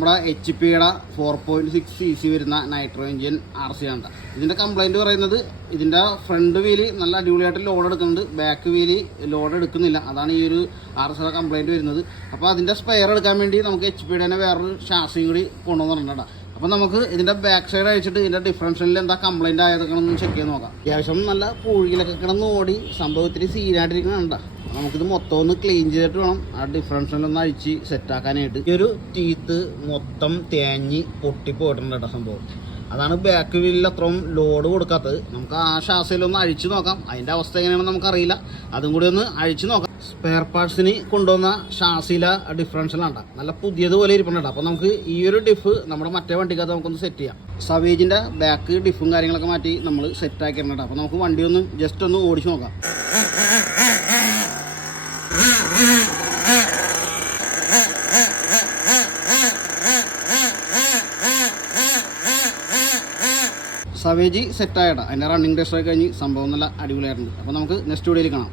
നമ്മുടെ HP-യുടെ 4.6 cc വരുന്ന nitro engine RC ആണ്. ഇതിൻ്റെ കംപ്ലൈൻറ്റ് പറയുന്നത് ഇതിൻ്റെ ഫ്രണ്ട് വീല് നല്ല അടിപൊളിയായിട്ട് ലോഡ് എടുക്കുന്നുണ്ട്, ബാക്ക് വീല് ലോഡ് എടുക്കുന്നില്ല. അതാണ് ഈ ഒരു RCയുടെ കംപ്ലൈൻറ്റ് വരുന്നത്. അപ്പോൾ അതിൻ്റെ സ്പെയർ എടുക്കാൻ വേണ്ടി നമുക്ക് HP-യുടെ തന്നെ വേറൊരു ഷാസിയും കൂടി കൊണ്ടുവന്നിട്ടുണ്ട്. അപ്പോൾ നമുക്ക് ഇതിൻ്റെ ബാക്ക് സൈഡ് അഴിച്ചിട്ട് ഇതിൻ്റെ ഡിഫറൻഷ്യലിൽ എന്താ കംപ്ലൈൻറ്റ് ആയതൊക്കെ ഒന്ന് ചെക്ക് ചെയ്ത് നോക്കാം. അത്യാവശ്യം നല്ല പൂഴിയിലൊക്കെ കിടന്ന് ഓടി സംഭവം ഇത്തിരി സീനായിട്ടിരിക്കുന്നുണ്ട്. നമുക്കിത് മൊത്തം ഒന്ന് ക്ലീൻ ചെയ്തിട്ട് വേണം ആ ഡിഫറൻഷ്യലൊന്ന് അഴിച്ച് സെറ്റാക്കാനായിട്ട്. ഈ ഒരു ടീത്ത് മൊത്തം തേഞ്ഞ് പൊട്ടിപ്പോയിട്ടുണ്ട് കേട്ടോ സംഭവം. അതാണ് ബാക്ക് വീലിൽ അത്രയും ലോഡ് കൊടുക്കാത്തത്. നമുക്ക് ആ ഷാസിലൊന്ന് അഴിച്ചു നോക്കാം, അതിൻ്റെ അവസ്ഥ എങ്ങനെയാണെന്ന് നമുക്കറിയില്ല. അതും കൂടി ഒന്ന് അഴിച്ചു നോക്കാം. സ്പെയർ പാർട്സിന് കൊണ്ടുവന്ന ഷാസിലെ ഡിഫറൻഷ്യലാണ് നല്ല പുതിയതുപോലെ ഇരിപ്പുണ്ട്. അപ്പോൾ നമുക്ക് ഈ ഒരു ഡിഫ് നമ്മുടെ മറ്റേ വണ്ടിക്കകത്ത് നമുക്കൊന്ന് സെറ്റ് ചെയ്യാം. സവേജിൻ്റെ ബാക്ക് ഡിഫും കാര്യങ്ങളൊക്കെ മാറ്റി നമ്മൾ സെറ്റാക്കിയിട്ടുണ്ട്. അപ്പോൾ നമുക്ക് വണ്ടി ഒന്ന് ജസ്റ്റ് ഒന്ന് ഓടിച്ചു നോക്കാം. സവേജ് സെറ്റായിട്ടാണ് അതിൻ്റെ റണ്ണിങ് ടെസ്റ്റ് കഴിഞ്ഞ് സംഭവം നല്ല അടിപൊളിയായിട്ടുണ്ട്. അപ്പോൾ നമുക്ക് നെക്സ്റ്റ് വീഡിയോയിൽ കാണാം.